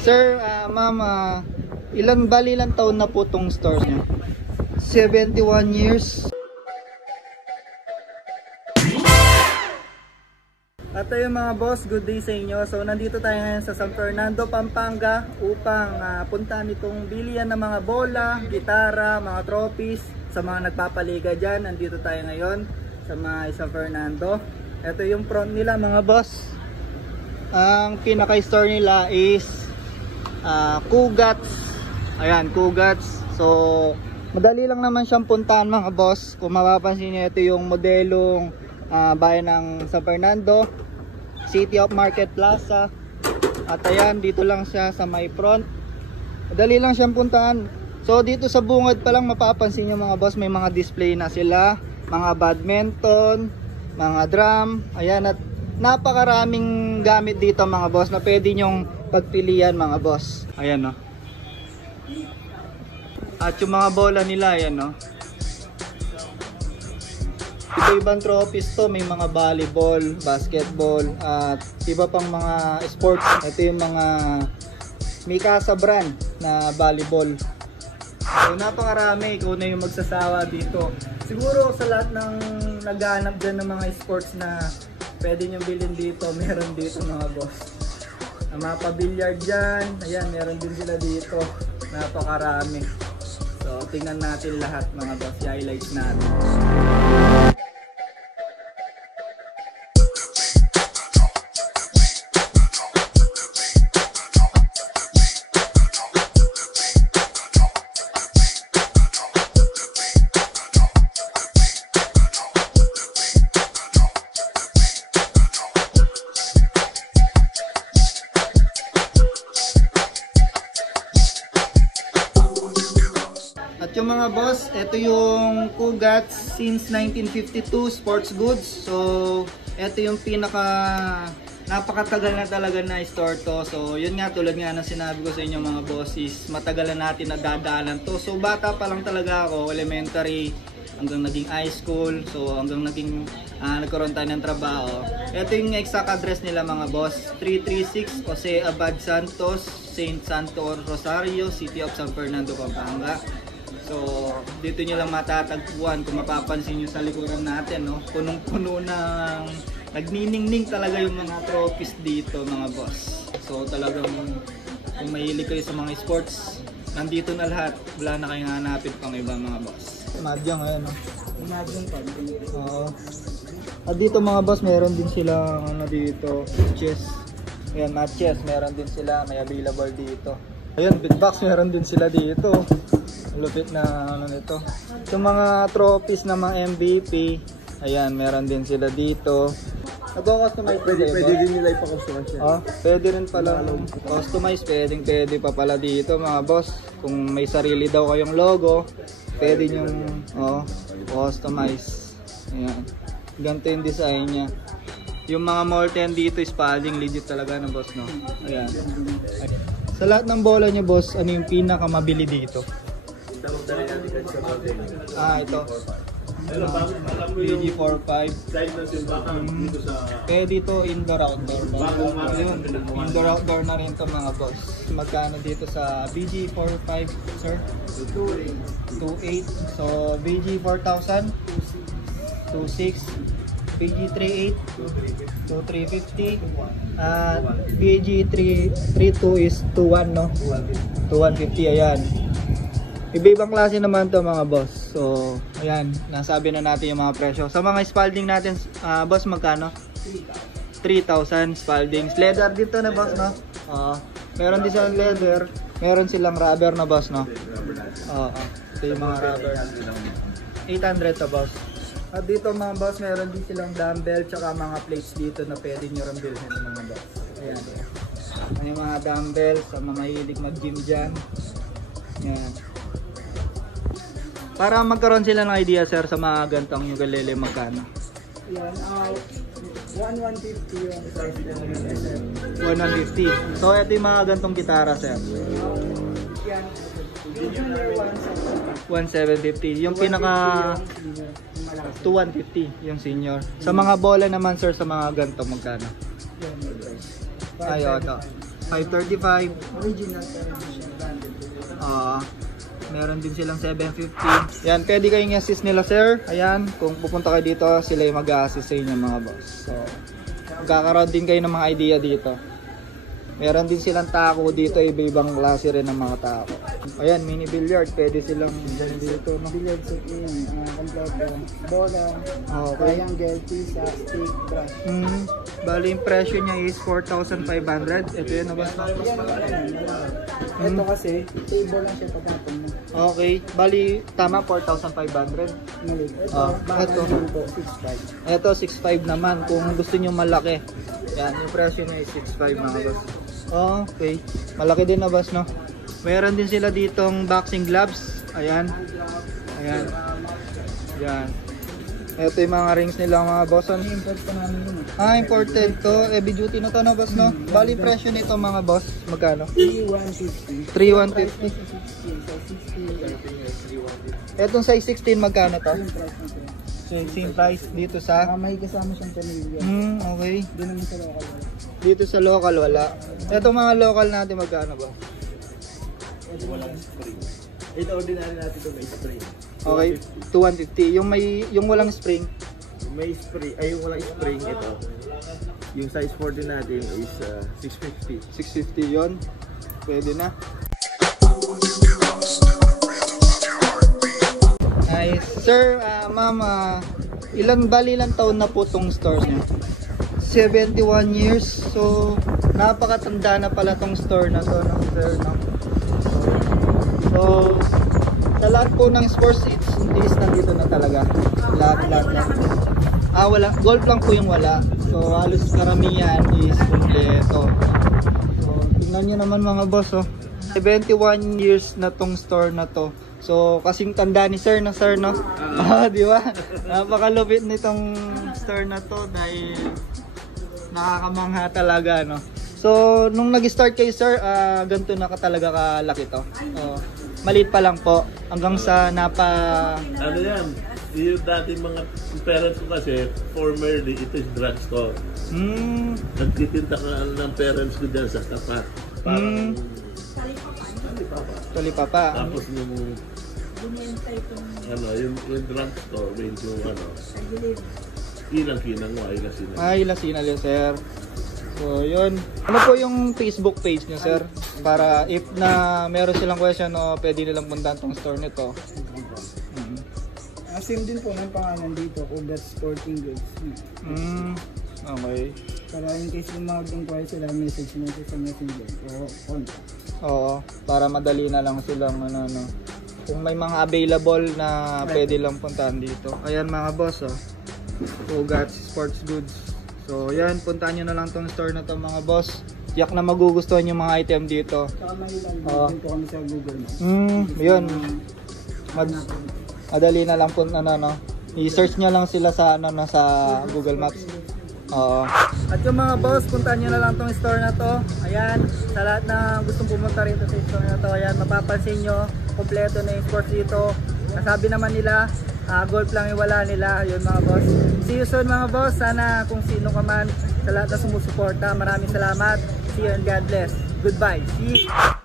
Sir, ma'am, ilang taon na po tong store niyo? 71 years. At ayun mga boss, good day sa inyo. So nandito tayo ngayon sa San Fernando, Pampanga upang puntahan itong bilihan ng mga bola, gitara, mga trophies sa mga nagpapaliga dyan. Nandito tayo ngayon sa San Fernando. Ito yung front nila mga boss. Ang pinaka-store nila is Kugats. Ayan, Kugats. So madali lang naman siyang puntahan mga boss. Kung mapapansin niyo, ito yung modelong bayan ng San Fernando, City of Market Plaza. At ayan, dito lang siya sa may front. Madali lang siyang puntahan. So dito sa bungad pa lang mapapansin niyo mga boss, may mga display na sila, mga badminton, mga drum. Ayan, at napakaraming gamit dito mga boss na pwede nyong pagpilian mga boss. Ayan no. At yung mga bola nila, ayan no. Iba-ibang trophies to, may mga volleyball, basketball, at iba pang mga sports. Ito yung mga Mikasa brand na volleyball. So napakarami, ikaw na yung magsasawa dito. Siguro sa lahat ng naghahanap dyan ng mga sports na pwede nyo bilhin dito, meron dito mga boss. Mga pa-billiard dyan, ayan, meron din sila dito. Napakarami. So tingnan natin lahat mga boss, i-highlights natin. At yung mga boss, ito yung Kugats since 1952 sports goods. So ito yung napakatagal na talaga na store to. So yun nga, tulad nga ng sinabi ko sa inyo mga boss, is matagal na natin nadadaanan to. So bata pa lang talaga ako, elementary hanggang naging high school. So hanggang naging nagkaroon tayo ng trabaho. Ito yung exact address nila mga boss, 336 Jose Abad Santos, Saint Santo Rosario, City of San Fernando, Pampanga. So dito nyo lang matatagpuan. Kung mapapansin nyo sa likuran natin, no? Punong-puno ng nagniningning talaga yung mga trophies dito mga boss. So talagang kung mahilig kayo sa mga sports, nandito na lahat. Wala na kayong hanapin pang iba mga boss. Mahjong ngayon, no? Mahjong pa. Oo. At dito mga boss, meron din sila dito, chess. Ayan, matches, meron din sila, may available dito. Ayun, beatbox, meron din sila dito. Lupit na nito. Yung mga trophies na mga MVP, ayan, meron din sila dito. Nag-customize pwede din nila ipa-customize yan. Pwede rin pala customize, pwede pa pala dito mga boss. Kung may sarili daw kayong logo, pwede nyong customize. Ayan. Ganito yung design niya. Yung mga molten dito is padding, legit talaga na boss, no? Ayan. Sa lahat ng bola niyo boss, ano yung pinakamabili dito? Ito. BG45. Pwede ito indoor-outdoor. Indoor-outdoor na rin ito mga boss. Magkano dito sa BG45 sir? 2.8. So BG4000 2.6. BG38 2.350. BG332 is 2.1 no? 2.150. Ayan. Iba-ibang klase naman to mga boss. So, ayan, nasabi na natin yung mga presyo. Sa mga Spalding natin, boss, magkano? 3,000 Spaldings. Leather dito na boss, no? Meron din silang leather. Meron silang rubber na boss, no? Ito yung mga rubber. 800 to boss. At dito mga boss, meron din silang dumbbell tsaka mga plates dito na pwede nyo rin bilhin mga boss. Ayan. Ayan yung mga dumbbell sa mga mahilig mag-gym dyan. Ayan. Para magkaroon sila ng idea sir sa mga gantong ukulele magkano? Yan, 150 yung size na sir. 150. So ito yung mga gantong gitara sir. Yan, 1,750. Yung pinaka 2,150 yung senior. Sa mga bola naman sir, sa mga ganto magkano? Ayo ito. 535. Original pero hindi siya branded. Meron din silang 750. Yan, pwede kayong i-assist nila sir. Ayan, kung pupunta kayo dito, sila yung mag-a-assist sa inyo mga boss. So, magkakaroon din kayo ng mga idea dito. Meron din silang taco dito, iba-ibang klase rin ng mga taco. Ayan, mini billiard, pwede silang dito. No? Billiard set yun, kompleto. Bola, Okay. triangle, pizza, stick, brush. Bali, yung presyo niya is 4,500. Ito yun, boss. Ito kasi, table lang siya pagkatong mo. Okay, bali, tama, 4,500. Mali. Ito. Ito, 6.5. Ito, 6,500 naman. Kung gusto nyo malaki. Yan, yung presyo niya is 6,500 mga boss. Okay, malaki din na boss, no? Meron din sila ditong boxing gloves. Ayan. Ayan. Ayan. Ito yung mga rings nila mga boss. Import pa namin yun. Imported to. Heavy duty na to na boss, no? Bali presyo nito mga boss. Magkano? 3,150. 3,150. 60. Etong size 16 magkano to? Yung price na to. Same price dito sa... May kasama siyang pamilya. Okay. Doon naman sa local. Dito sa local wala. Etong mga local natin magkano ba? Walang spring. Ito ordinary natin ito may spring. Okay, 2,150. Yung walang spring, May spring, ay yung walang spring ito. Yung size 40 natin is 650. 650 yon. Pwede na. Nice. Sir, ma'am, ilang taon na po tong store niyo? 71 years. So, napakatanda na pala tong store na to, no, sir, no? So, sa lahat po ng sports is nandito na talaga. Lahat. Wala. Golf lang po yung wala. So, halos karamihan is kompleto. So, tingnan nyo naman mga boss, oh. 71 years na tong store na to. So, kasing tanda ni sir, no? Di ba? Napakalupit nitong store na to dahil nakakamangha talaga, no? So, nung nag-start kayo sir, ganito na talaga kalaki to. Maliit pa lang po hanggang sa Ano yan? Yung dati mga parents ko kasi, formerly, ito is drugstore. Nagtitinda ka ng parents ko dyan sa tapat. Parang Talipapa. tapos yung drugstore, medyo kinang-kinang mo, Ay, Lasinal yun sir. So, yun. Ano po yung Facebook page niyo sir? Para if na meron silang question o pwede nilang puntahan tong store nito. Same din po ng pangalan dito, Ugat Sporting Goods. Okay. Para in case yung mag-inquire sila, message nyo sa messenger o contact. Oo, para madali na lang silang kung may mga available na pwede lang puntahan dito. Ayan mga boss, oh. Ugat Sports Goods. So, yan, puntahan nyo na lang tong store na to mga boss. Yak na magugustuhan yung mga item dito. Saka Manila, din po kami sa Google Maps. Yun. Madali na lang po, i-search nyo lang sila sa, sa Google Maps. Oo. At yung mga boss, puntahan nyo na lang tong store na to. Ayan, sa lahat na gustong pumunta rito sa store na to, ayan, mapapansin nyo, kompleto na yung sports dito. Nasabi naman nila, golf lang yung wala nila. Yun mga boss. See you soon mga boss. Sana kung sino ka man, sa lahat na sumusuporta, maraming salamat. See you and God bless. Goodbye. See you.